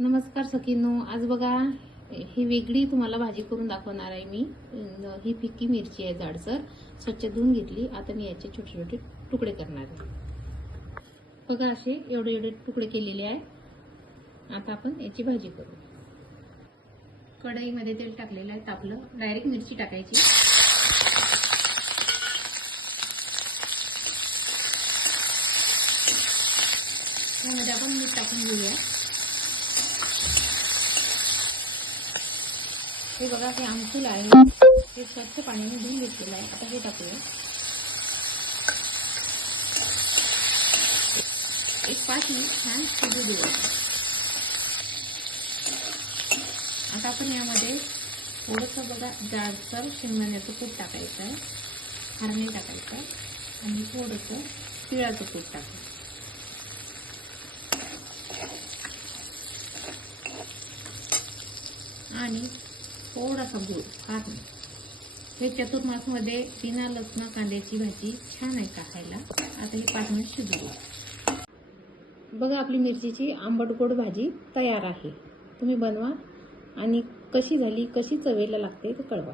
नमस्कार सखींनो, आज बघा ही वेगळी तुम्हाला भाजी करून दाखवणार आहे मी। ही फिक्की मिरची आहे, जाडसर स्वच्छ धुवून घेतली। आता मी याचे छोटे छोटे तुकडे करणार आहे। बघा असे एवढे एवढे तुकडे केलेले आहे। आता आपण याची भाजी करू। कढईमध्ये तेल टाकलेलं आहे, तापलं, डायरेक्ट मिरची टाकायची। यामध्ये आपण मीठ टाकून घेऊया। हे बघा, हे आमसूल आहे, हे स्वच्छ पाण्याने धुवून घेतलेलं आहे। आता हे टाकूया। एक 5 मिनिट छान शिजू देऊ। आता आपण यामध्ये थोडंसं बघा जाडसर शेंगदाण्याचं कूट टाकायचं आहे, हरणे टाकायचं आहे आणि थोडंसं तिळाचं कूट टाकायचं आणि थोडासा गूळ, फार नाही। हे चतुर्मासमध्ये बिना लसण कांद्याची भाजी छान आहे का खायला। आता हे 5 मिनिट शिजू द्या। बघा, आपली मिरचीची आंबट गोड भाजी तयार आहे। तुम्ही बनवा आणि कशी झाली, कशी चवीला लागते ते कळवा।